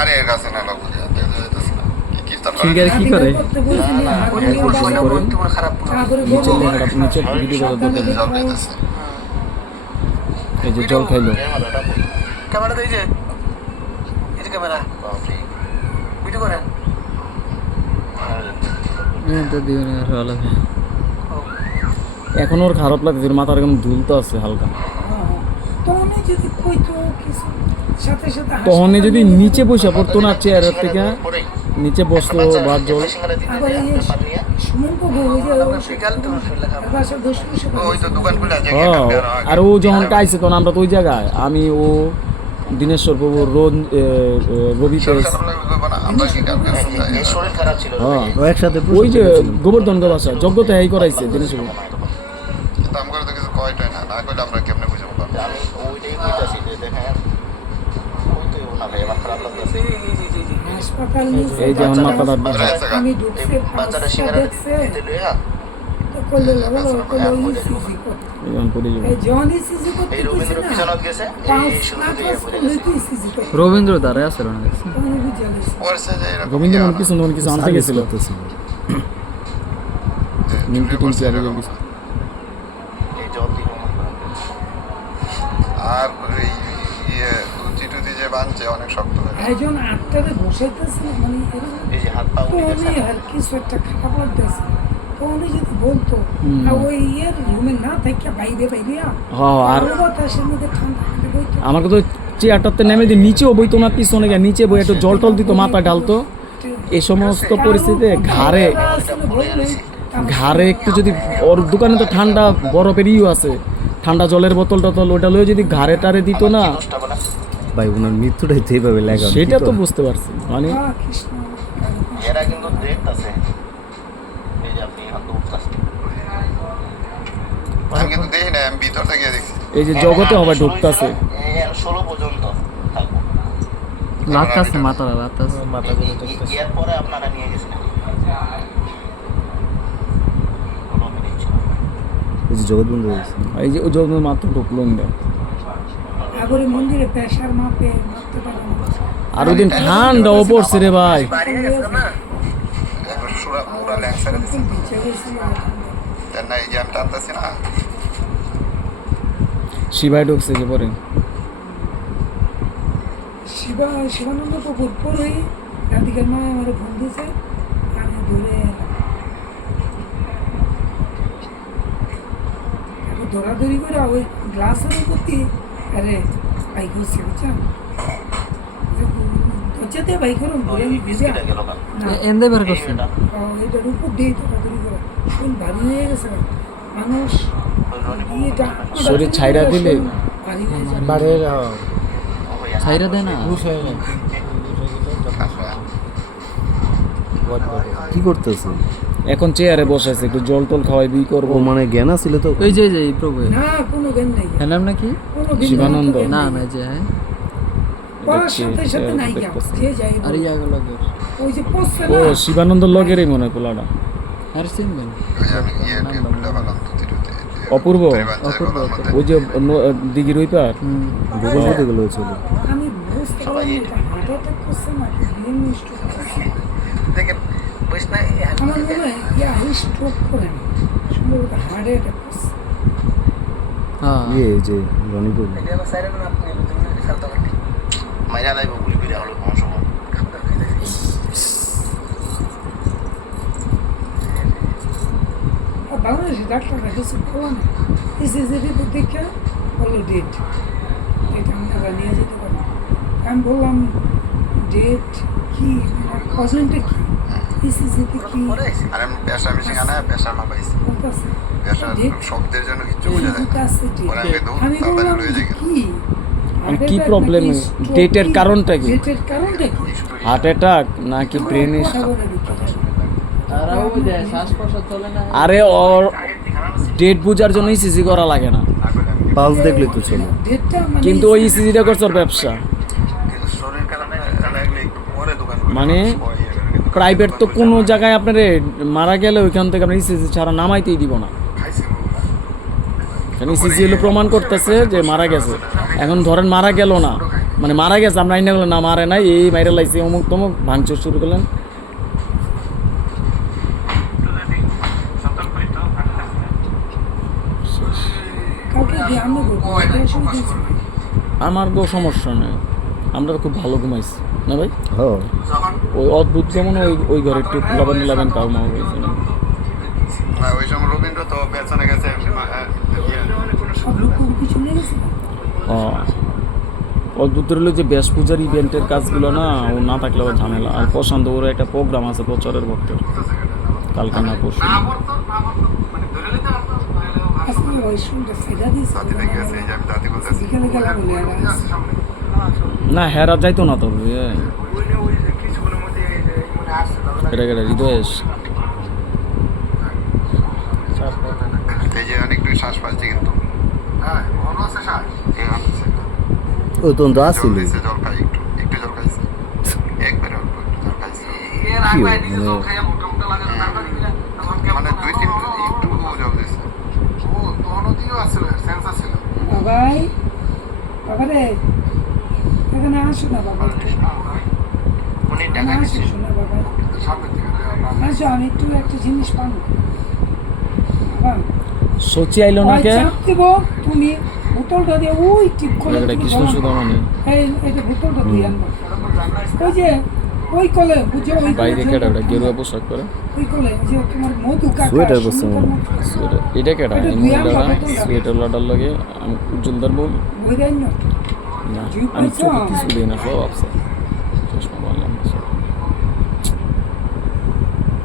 আরে কাছে না লাগবে কি করে নিচে ভিডিও এই যে জল খাইলো। ক্যামেরা এই যে এই যে ক্যামেরা। ভিডিও করেন। এখন ওর খারাপ লাগছে মাথার এখন দুলতে আছে হালকা। যদি কইতো কিছু? সাথে সাথে তখন যদি নিচে বসে পড়তো না চেয়ারের থেকে নিচে বসতো ভাত জল। তো দোকান খুলে আছে হ্যাঁ। আর ও যখন কাইছে তখন আমরা তো ওই জায়গায়। আমি ও দিনেশ্বর বাবু রবি একসাথে ওই যে গোবর্ধন বাসা যজ্ঞতে এই করাইছে দিনেশ্বর বাবু। আমার তো কিছু কয়টাই না না কইলে আমরা কেমনে বুঝব কইতাছি যে দেখেন না ভাই আমার খারাপ লাগতেছে হাসপাতাল এই যে আমার আমি ঢুকছে বাচ্চাটা দিতে লইয়া রবীন্দ্র রবীন্দ্র আছে রবীন্দ্র। কিছু কিছু আনতে গেছিল নিমকি টিমকি আর এগুলো কিছু। এই জল দিব আর এই ইয়ে লুচি টুচি যে বানছে অনেক শক্ত একজন আটটারে বসাইতেছে মানে এই যে হাত পা উনি আর কিছু একটা খারাপ লাগতেছে। তো উনি যদি বলতো ওই ইয়ের রুমে না থাকে বাইরে বাইরে আর বাতাসের মধ্যে ঠান্ডা ঠান্ডা বইতো। আমাকে তো চেয়ারটাতে নেমে দিয়ে নিচেও বইতো না পিছনে গিয়ে নিচে বই একটু জল টল দিত মাথা ঢালতো। এই সমস্ত পরিস্থিতিতে ঘাড়ে ঘাড়ে একটু যদি ওর দোকানে তো ঠান্ডা বরফের ইউ আছে। ঠান্ডা জলের বোতল টতল ওটা লয়ে যদি ঘাড়ে টারে দিত না ভাই ওনার মৃত্যুটাই তো এইভাবে লেখা সেটা তো বুঝতে পারছি। মানে এরা কিন্তু দেখতাছে এই যে আপনি হাত উঠতাছে। আমি কিন্তু দেখি না আমি ভিতর থেকে দেখছি। এই যে জগতে হবে ঢুকতাছে। ষোলো পর্যন্ত থাকব। লাগতাছে মাথাটা লাগতাছে মাথা এর পরে আপনারা নিয়ে গেছিলেন কোনো মিনিট ছিল না। এই যে জগৎ এই যে যখন মাত্র ঢুকলো মন্দিরে প্রেশার মাপে আর ওই দিন ঠান্ডাও পড়ছে রে ভাই। শিবাই ঢুকছে যে পরে। শিবা শিবানন্দ পুকুর পরেই রাধিকার মা আমার ফোন দিয়েছে। আমি ধরে দৌড়াদৌড়ি করে ওই গ্লাসের প্রতি আরে বাইক হচ্ছে বুঝছেন বাইক না। না এন্দে বের এটার উপর দিয়ে দৌড়াদৌড়ি করে। শরীর ভারী হয়ে গেছে মানুষ শরীর দিলে দেয় কি করতেছে? এখন চেয়ারে বসে আছে একটু জল টল খাওয়াই করব। মানে জ্ঞান ছিল তো? ওই যে যে এই প্রভু না কোনো জ্ঞান নাই। হ্যাঁ নাম নাকি? শিবানন্দ। না। না যে হ্যাঁ। ও শিবানন্দ লগেরই মনে হয় পোলাটা। অপূর্ব। অপূর্ব, ওই যে দিঘির ওই পার। হুম। গুগল মধ্যে গেলো আমার মনে হয় ইয়া স্ট্রোক করে না। সম্ভবত হার্ট অ্যাটাক করছে হ্যাঁ। ইয়ে এই যে রনিপুর মাইরা লাইব গুলি করে হলো কোন সময়। আর ডাক্তাররা কিছু বলো না। ইসিজি রিপোর্ট দেখে বলল ডেট এটা আপনারা নিয়ে যেতে পারেন। আমি বললাম ডেট কি? কজনটা কি কি? আর আমি পেশা মেশিন আনা পেশা মাপাইছি বলতেছে পেশা শব্দের জন্য কিচ্ছু বোঝা যায় না। আছে ডেট পরে আমি দৌড় তাড়াতাড়ি বললাম যাই কি? problem? ডেটের কারণটা কি? ডেটের কারণটা কি? হার্ট অ্যাটাক নাকি ব্রেন। আর ওর ডেট বোঝার জন্য ইসিজি করা লাগে না। পালস দেখলে তো চলো। মানে কিন্তু ওই ইসিজিটা করছে ওর ব্যবসা। মানে। প্রাইভেট তো কোনো জায়গায় আপনার মারা গেলে ওইখান থেকে আপনার ইসিজি ছাড়া নামাইতেই দিব না। কারণ ইসিজি হলো প্রমাণ করতেছে যে মারা গেছে। এখন ধরেন মারা গেল না মানে মারা গেছে আমরা আইনা না, মারে নাই, এই মাইরা লাইছে অমুক তমুক, ভাঙচুর শুরু করলেন। আমার তো সমস্যা নেই। আমরা তো খুব ভালো ঘুমাইছি। না ভাই হ্যাঁ ওই অদ্ভুত যেমন ওই ওই ঘরে একটু লাবেন লাবেন কাউ মা হয়েছে না হ্যাঁ, ওই সময় রবীন্দ্র তো পেছনে গেছে আহ, ইয়ে, সব লোক কোনো কিছু নিয়ে গেছে? না ও। অদ্ভুত হলো যে ব্যাস পূজার ইভেন্টের কাজগুলো না ও না থাকলে আবার ঝামেলা। আর প্রশান্ত ওর একটা প্রোগ্রাম আছে প্রচারের ভক্তের। কালকে না পরশু আজকে ওই শুনটা ফেদা দিয়েছে দাদি গেছে এই যে দাদি বলতেছি। বিকেলে গেলাম। না হেরা যাইতো না এ, কেটে কেটে হৃদয়েশ। এই যে অনেকটু শ্বাস পাচ্ছি কিন্তু। হ্যাঁ ভালো আছে ও তো জল আসছিল দিয়েছে জল খাই একটু একটু জল খাইছে। একবারে অল্প একটু জল খাইছে। কি মানে মানে দুই তিন একটু জল দিয়েছে ও আছিল সেন্স আছিল বাবাই বাবা রে এখানে আসো না বাবা এখানে আসো শোনা বাবা। আসো আমি একটু একটা জিনিস বাবা সচি আইলো দিব তুমি বোতলটা দিয়ে ওই টিপ করে এটা কৃষ্ণ জমা করো। এই এটা বোতলটা দিয়ে আনব। ওই যে ওই কলে ওই কলে বাইরে যে- ওটা গেরুয়া পোশাক করে ওই কলে যে তোমার মধু কাকা সোয়েটার পরছে সুন্দর। মতো সোয়েটার। এটা এই মহিলাটা সোয়েটার লাগে উজ্জ্বলদার না না জুই আমি পাইছো? চোখে কিছু দিই না সব আপসে